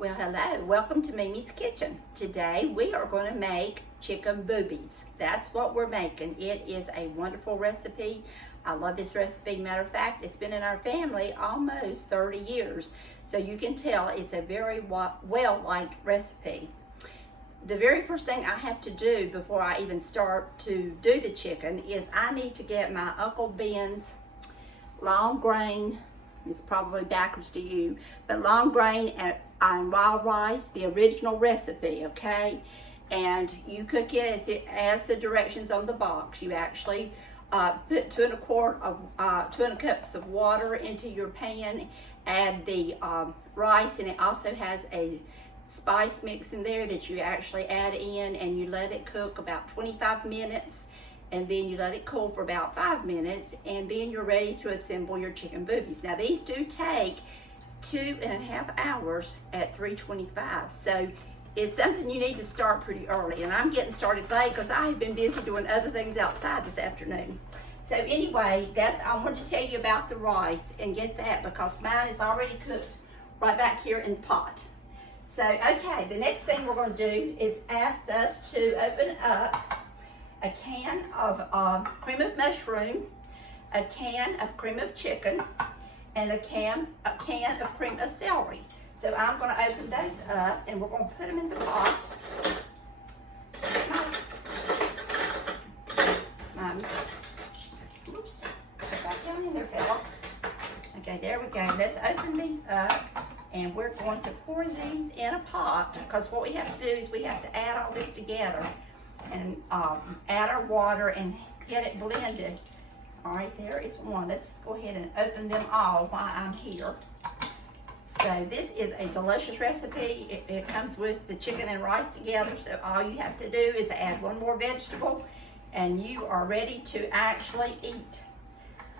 Well, hello, welcome to Mimi's Kitchen. Today we are going to make chicken boobies. That's what we're making. It is a wonderful recipe. I love this recipe. Matter of fact, it's been in our family almost 30 years. So you can tell it's a very well-liked recipe. The very first thing I have to do before I even start to do the chicken is I need to get my Uncle Ben's long grain, it's probably backwards to you, but long grain and wild rice, the original recipe, okay? And you cook it as the directions on the box. You actually put 2 cups of water into your pan, add the rice, and it also has a spice mix in there that you actually add in, and you let it cook about 25 minutes, and then you let it cool for about 5 minutes, and then you're ready to assemble your chicken boobies. Now these do take 2.5 hours at 325, so it's something you need to start pretty early, and I'm getting started late because I have been busy doing other things outside this afternoon. So anyway, I want to tell you about the rice and get that because mine is already cooked right back here in the pot. So, okay, the next thing we're going to do is ask us to open up a can of cream of mushroom, a can of cream of chicken, and a can of cream of celery. So I'm going to open those up and we're going to put them in the pot. Oops, put that down in there, fella. Okay, there we go. Let's open these up. And we're going to pour these in a pot because what we have to do is we have to add all this together and add our water and get it blended. All right, there is one. Let's go ahead and open them all while I'm here. So this is a delicious recipe. It comes with the chicken and rice together. So all you have to do is add one more vegetable and you are ready to actually eat.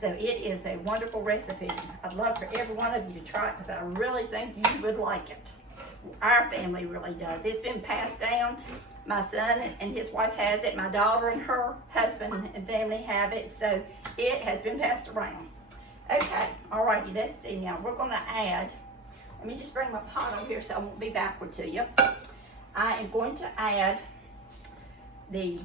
So it is a wonderful recipe. I'd love for every one of you to try it because I really think you would like it. Our family really does. It's been passed down. My son and his wife has it. My daughter and her husband and family have it. So it has been passed around. Okay, alrighty, let's see now. We're gonna add, let me just bring my pot over here so I won't be backward to you. I am going to add the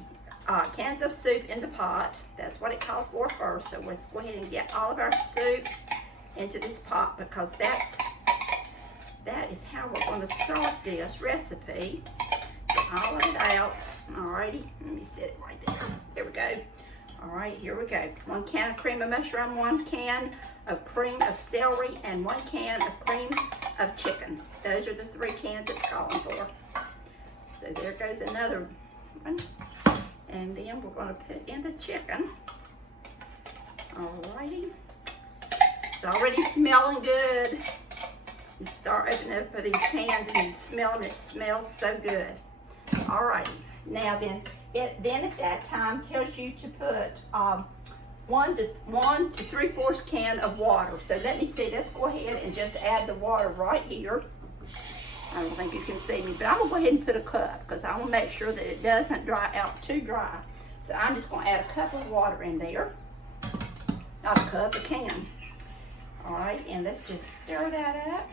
cans of soup in the pot. That's what it calls for first. So let's go ahead and get all of our soup into this pot because that is how we're going to start this recipe. Get all of it out. Alrighty, let me set it right there. Here we go. Alright, here we go. 1 can of cream of mushroom, 1 can of cream of celery, and 1 can of cream of chicken. Those are the 3 cans it's calling for. So there goes another one. And then we're going to put in the chicken. Alrighty. It's already smelling good. You start opening up these cans and you smell them. It smells so good. Alrighty. Now then at that time tells you to put 1 to 3/4 can of water. So let me see. Let's go ahead and just add the water right here. I don't think you can see me, but I'm gonna go ahead and put a cup because I want to make sure that it doesn't dry out too dry. So I'm just gonna add a cup of water in there. Not a cup, a can. All right, and let's just stir that up.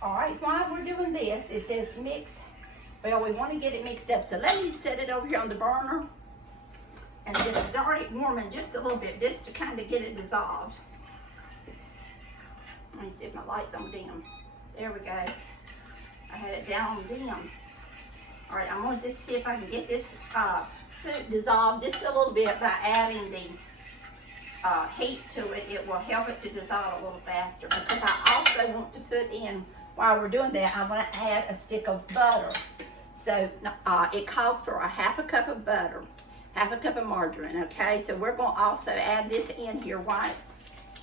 All right, while we're doing this, it says mix. Well, we want to get it mixed up. So let me set it over here on the burner and just start it warming just a little bit, just to kind of get it dissolved. Let me see if my light's on dim. There we go. I had it down on dim. All right, I'm going to just see if I can get this soup dissolved just a little bit by adding the heat to it. It will help it to dissolve a little faster. Because I also want to put in, while we're doing that, I want to add a stick of butter. So it calls for a 1/2 cup of butter, 1/2 cup of margarine, okay? So we're going to also add this in here while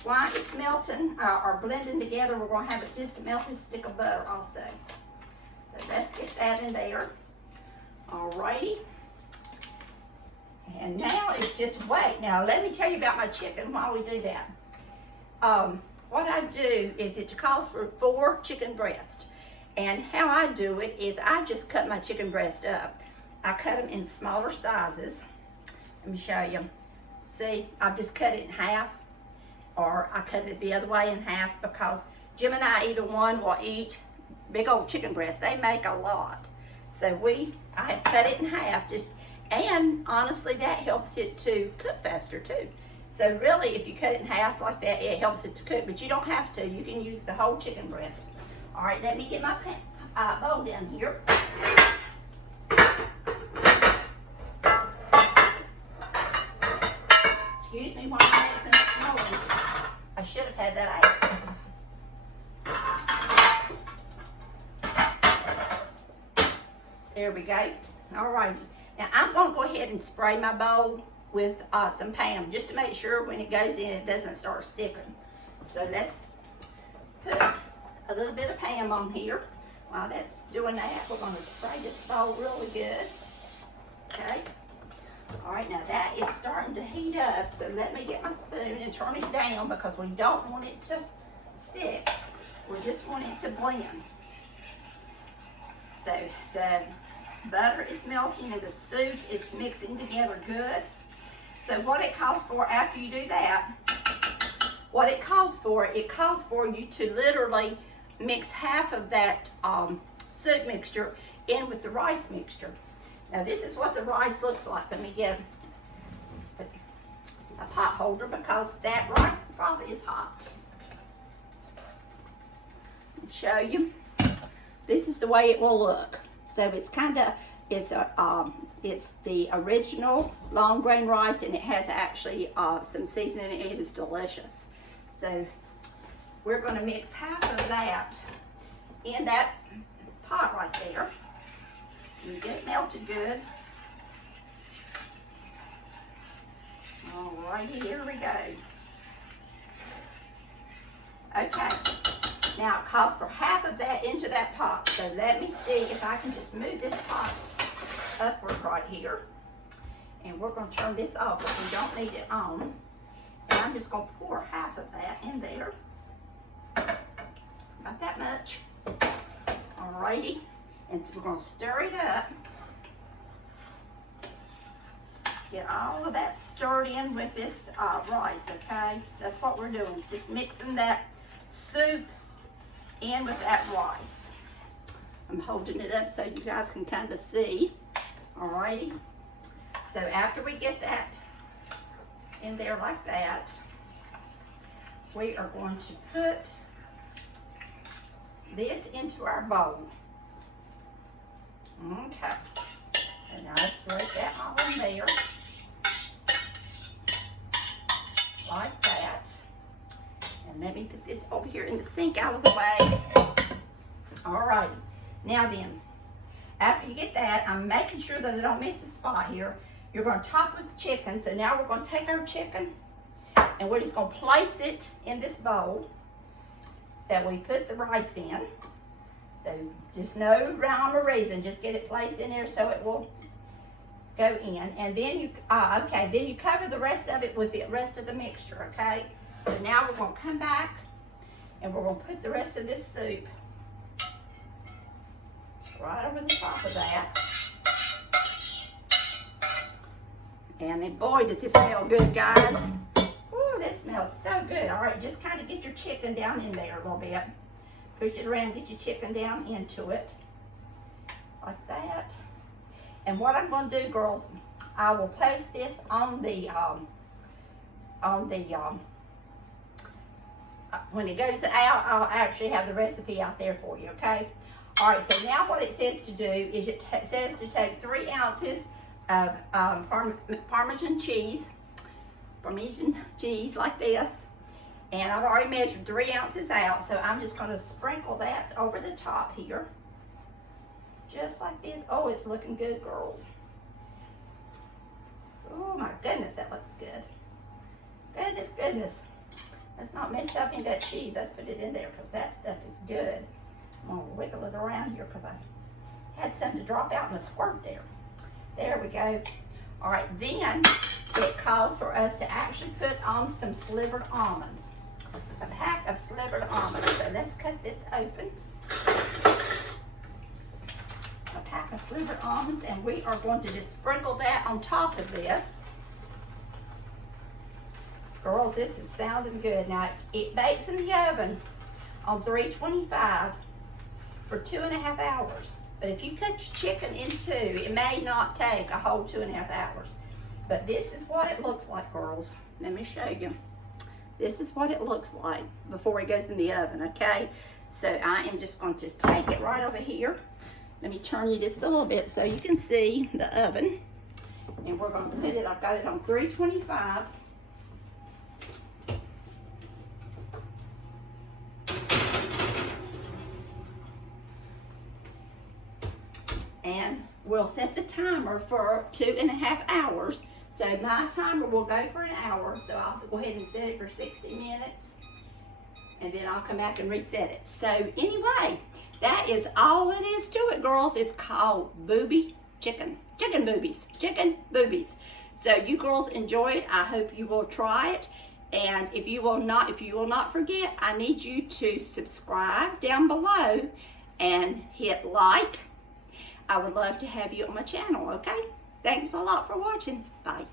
it's melting or blending together. We're going to have it just to melt this stick of butter also. So let's get that in there. Alrighty. And now it's just wait. Now let me tell you about my chicken while we do that. What I do is it calls for 4 chicken breasts. And how I do it is I just cut my chicken breast up. I cut them in smaller sizes. Let me show you. See, I've just cut it in half. or I cut it the other way in half because Jim and I, either one, will eat big old chicken breast. They make a lot. So I have cut it in half, and honestly, that helps it to cook faster too. So really, if you cut it in half like that, it helps it to cook, but you don't have to. You can use the whole chicken breast. All right, let me get my bowl down here. Excuse me while I make some noise. I should have had that out. There we go. All righty. Now I'm going to go ahead and spray my bowl with some Pam, just to make sure when it goes in it doesn't start sticking. So let's put a little bit of Pam on here. While that's doing that, we're going to spray this bowl really good. Okay. All right, now that is starting to heat up, so let me get my spoon and turn it down because we don't want it to stick. We just want it to blend. So the butter is melting and the soup is mixing together good. So what it calls for after you do that, it calls for you to literally mix half of that soup mixture in with the rice mixture. Now this is what the rice looks like. Let me get a pot holder because that rice probably is hot. I'll show you. This is the way it will look. So it's it's the original long grain rice, and it has actually some seasoning in it. It is delicious. So we're going to mix half of that in that pot right there. You get it melted good. All right, here we go. Okay. Now it calls for half of that into that pot. So let me see if I can just move this pot upward right here. And we're going to turn this off because we don't need it on. And I'm just going to pour half of that in there. About that much. Alrighty. And so we're going to stir it up. Get all of that stirred in with this rice, okay? That's what we're doing. It's just mixing that soup in with that rice. I'm holding it up so you guys can kind of see. Alrighty. So after we get that in there like that, we are going to put this into our bowl. Okay. And now let's spread that all in there. Like that. And let me put this over here in the sink out of the way. Alright. Now then, after you get that, I'm making sure that I don't miss a spot here. You're going to top with the chicken. So now we're going to take our chicken and we're just going to place it in this bowl that we put the rice in. So just no rhyme or reason, just get it placed in there so it will go in. And then you cover the rest of it with the rest of the mixture, okay? So now we're going to come back and we're going to put the rest of this soup right over the top of that. And then boy, does this smell good, guys. Ooh, that smells so good. All right, just kind of get your chicken down in there a little bit. Push it around, get your chicken down into it. Like that. And what I'm going to do, girls, I will post this on the when it goes out, I'll actually have the recipe out there for you, okay? All right, so now what it says to do is it says to take 3 ounces of Parmesan cheese like this. And I've already measured 3 ounces out, so I'm just going to sprinkle that over the top here. Just like this. Oh, it's looking good, girls. Oh my goodness, that looks good. Goodness, goodness. Let's not mess up in that cheese. Let's put it in there because that stuff is good. I'm going to wiggle it around here because I had some to drop out in a squirt there. There we go. All right, then it calls for us to actually put on some slivered almonds. A pack of slivered almonds. So let's cut this open. A pack of slivered almonds, and we are going to just sprinkle that on top of this. Girls, this is sounding good. Now, it bakes in the oven on 325 for 2.5 hours. But if you cut your chicken in two, it may not take a whole 2.5 hours. But this is what it looks like, girls. Let me show you. This is what it looks like before it goes in the oven, okay? So I am just going to take it right over here. Let me turn you just a little bit so you can see the oven. And we're going to put it, I've got it on 325. And we'll set the timer for 2.5 hours. So my timer will go for an hour. So I'll go ahead and set it for 60 minutes. And then I'll come back and reset it. So anyway, that is all it is to it, girls. It's called booby chicken. Chicken boobies. Chicken boobies. So you girls enjoy it. I hope you will try it. And if you will not forget, I need you to subscribe down below and hit like. I would love to have you on my channel, okay? Thanks a lot for watching. Bye.